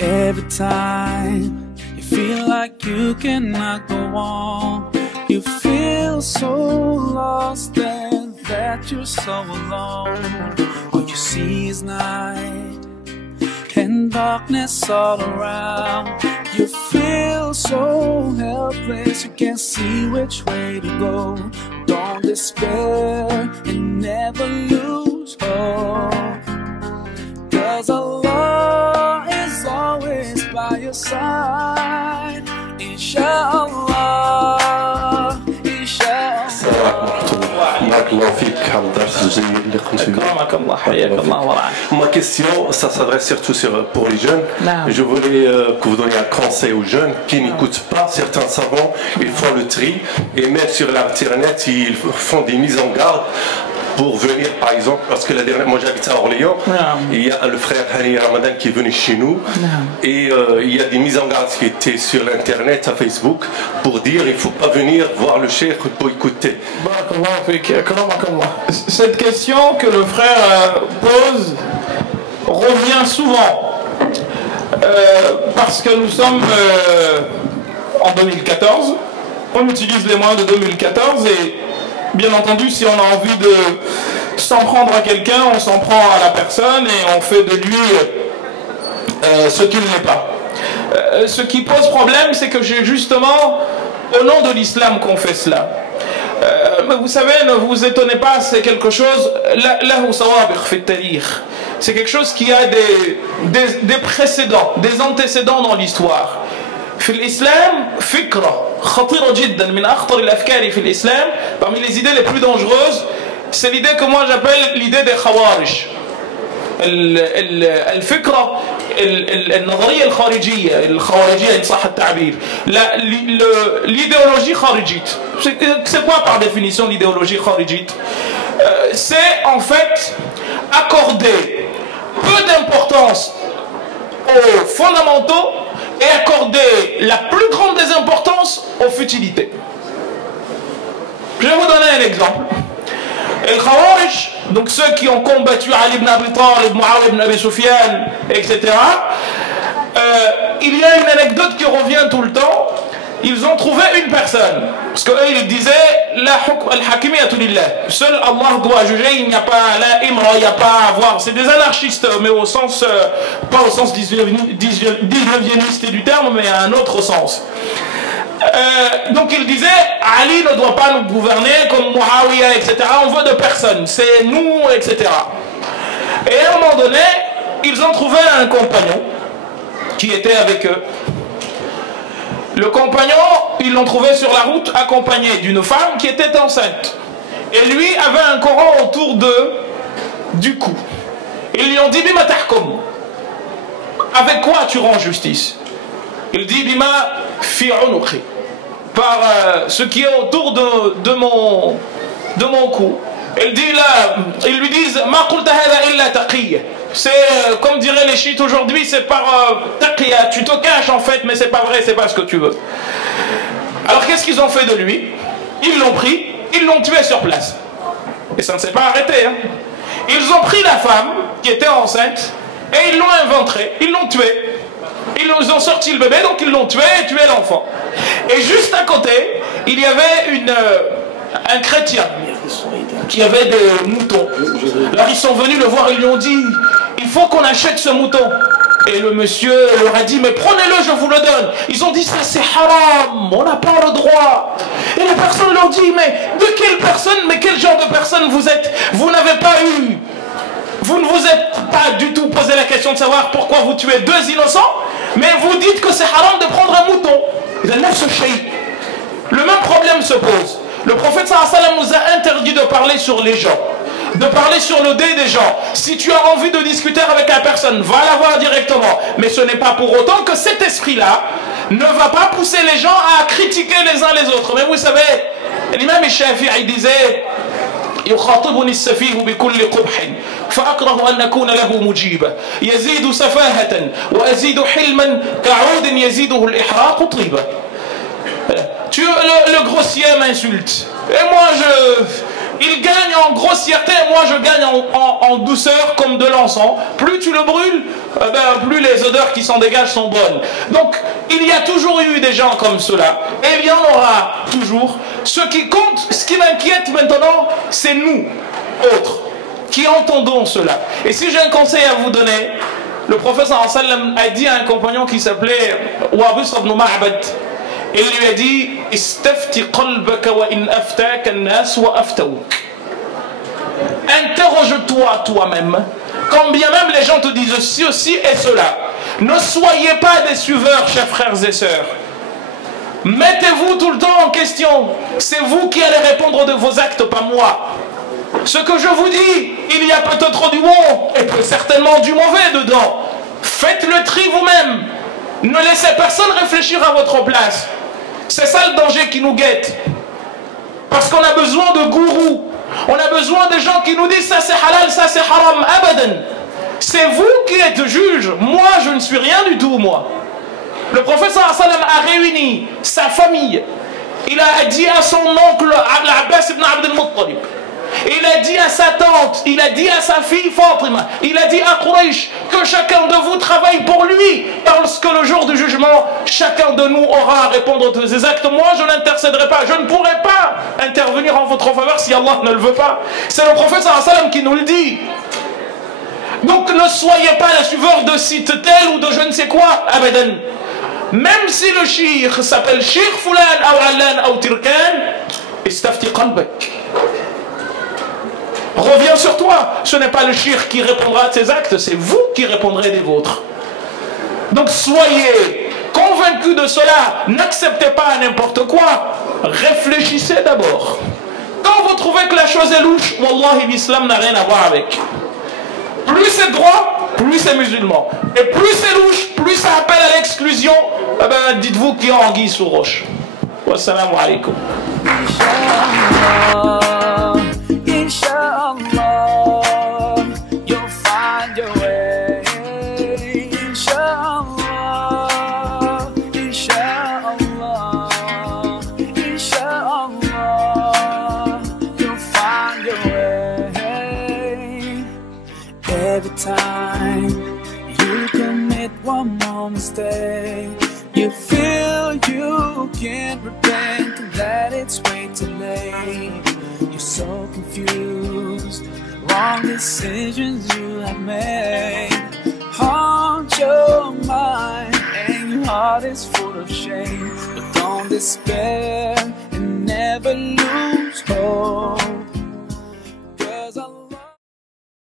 Every time you feel like you cannot go on, you feel so lost and that you're so alone. All you see is night and darkness all around. You feel so helpless, you can't see which way to go. Don't despair and never lose hope, 'cause Allah is always by your side. Inshallah, inshallah. Ma question, ça s'adresse surtout pour les jeunes. Je voulais que vous donniez un conseil aux jeunes qui n'écoutent pas. Certains savants, ils font le tri et même sur l'internet, ils font des mises en garde pour venir, par exemple, parce que la dernière, moi j'habite à Orléans, il y a le frère Hani Ramadan qui est venu chez nous, et il y a des mises en garde qui étaient sur l'internet, à Facebook, pour dire il ne faut pas venir voir le cheikh pour écouter. Cette question que le frère pose revient souvent, parce que nous sommes en 2014, on utilise les moyens de 2014 et bien entendu, si on a envie de s'en prendre à quelqu'un, on s'en prend à la personne et on fait de lui ce qu'il n'est pas. Ce qui pose problème, c'est que j'ai justement, au nom de l'islam, qu'on fait cela. Mais vous savez, ne vous étonnez pas, c'est quelque chose, c'est quelque chose qui a des précédents, des antécédents dans l'histoire. في الإسلام فكرة خطيرة جدا من أخطر الأفكار في الإسلام. Parmi les idées les plus dangereuses, c'est l'idée que moi j'appelle l'idée des khawarij. الفكرة النظرية الخارجية الخوارجية إن صح التعبير. L'idéologie kharijite. C'est quoi par définition l'idéologie kharijite? C'est en fait accorder peu d'importance aux fondamentaux et accorder la plus grande des importances aux futilités. Je vais vous donner un exemple. Les Khawarij, donc ceux qui ont combattu Ali ibn Abi Talib, Muawiyah ibn Abi Sufyan, etc. Il y a une anecdote qui revient tout le temps. Ils ont trouvé une personne. Parce qu'eux, ils disaient Al-Hakimiyyatu lillah. Seul Allah doit juger, il n'y a pas la imra, il n'y a pas à voir. C'est des anarchistes, mais au sens, pas au sens 19e du terme, mais à un autre sens. Donc ils disaient Ali ne doit pas nous gouverner comme Muawiyah, etc. On veut de personne, c'est nous, etc. Et à un moment donné, ils ont trouvé un compagnon qui était avec eux. Le compagnon, ils l'ont trouvé sur la route accompagné d'une femme qui était enceinte. Et lui avait un Coran autour du cou. Ils lui ont dit Bima tahkum. Avec quoi tu rends justice? Il dit Bima fi unuqi. Par ce qui est autour de mon cou. Ils lui disent Ma qulta hadha illa taqiyya. C'est comme diraient les chiites aujourd'hui, c'est par taqiyya, tu te caches en fait, mais c'est pas vrai, c'est pas ce que tu veux. Alors qu'est-ce qu'ils ont fait de lui? Ils l'ont pris, ils l'ont tué sur place. Et ça ne s'est pas arrêté. Hein. Ils ont pris la femme qui était enceinte et ils l'ont inventé, ils l'ont tué. Ils ont sorti le bébé, donc ils l'ont tué et tué l'enfant. Et juste à côté, il y avait un chrétien qui avait des moutons. Alors ils sont venus le voir, ils lui ont dit il faut qu'on achète ce mouton. Et le monsieur leur a dit mais prenez-le, je vous le donne. Ils ont dit ça c'est haram, on n'a pas le droit. Et la personne leur dit mais de quelle personne, mais quel genre de personne vous êtes? Vous n'avez pas eu, vous ne vous êtes pas du tout posé la question de savoir pourquoi vous tuez deux innocents, mais vous dites que c'est haram de prendre un mouton. Le même problème se pose. Le prophète sallallahu alayhi wa sallam nous a interdit de parler sur les gens, de parler sur le dé des gens. Si tu as envie de discuter avec la personne, va la voir directement. Mais ce n'est pas pour autant que cet esprit-là ne va pas pousser les gens à critiquer les uns les autres. Mais vous savez, l'imam Shafi'i disait يخاطبني السفيه بكل قبح فأكره أن أكون له مجيبا يزيد سفاهة وأزيد حلما كعود يزيده الإحراق طيبا. Le grossier m'insulte. Et moi, Il gagne en grossièreté, moi je gagne en douceur comme de l'encens. Plus tu le brûles, plus les odeurs qui s'en dégagent sont bonnes. Donc il y a toujours eu des gens comme cela, et il y en aura toujours. Ce qui compte, ce qui m'inquiète maintenant, c'est nous, autres, qui entendons cela. Et si j'ai un conseil à vous donner, le prophète sallallahu alayhi wa sallam a dit à un compagnon qui s'appelait Wabis ibn Ma'bad, il lui a dit Istafti qalbaka wa in aftaka an-nas wa aftawuk. Interroge-toi toi-même, quand bien même les gens te disent ceci et cela. Ne soyez pas des suiveurs, chers frères et sœurs. Mettez-vous tout le temps en question. C'est vous qui allez répondre de vos actes, pas moi. Ce que je vous dis, il y a peut-être du bon et peut certainement du mauvais dedans. Faites le tri vous-même. Ne laissez personne réfléchir à votre place. C'est ça le danger qui nous guette. Parce qu'on a besoin de gourous. On a besoin de gens qui nous disent ça c'est halal, ça c'est haram. Abadan. C'est vous qui êtes juge. Moi, je ne suis rien du tout, moi. Le prophète sallallahu alayhi wa sallam a réuni sa famille. Il a dit à son oncle Al-Abbas ibn Abd al-Muttalib. Il a dit à sa tante, il a dit à sa fille Fatima, il a dit à Quraysh que chacun de vous travaille pour lui, parce que le jour du jugement, chacun de nous aura à répondre de ses actes. Moi, je n'intercéderai pas, je ne pourrai pas intervenir en votre faveur si Allah ne le veut pas. C'est le prophète sallallahu alayhi wa sallam qui nous le dit. Donc ne soyez pas les suiveurs de site tel ou de je ne sais quoi, abadan. Même si le shir s'appelle Shir Fulan ou Allan ou Tirkan, istafti qalbak. Reviens sur toi. Ce n'est pas le shir qui répondra de ses actes, c'est vous qui répondrez des vôtres. Donc soyez convaincus de cela. N'acceptez pas n'importe quoi. Réfléchissez d'abord. Quand vous trouvez que la chose est louche, wallahi, l'islam n'a rien à voir avec. Plus c'est droit, plus c'est musulman. Et plus c'est louche, plus ça appelle à l'exclusion. Eh ben, dites-vous qu'il y a anguille sous roche. Wassalamu alaikum. Inshallah, you'll find your way. Inshallah, inshallah, inshallah, you'll find your way. Every time you commit one more mistake, you feel you can't repent and that it's way too late. You're so confused, wrong decisions you have made haunt your mind and your heart is full of shame. But don't despair and never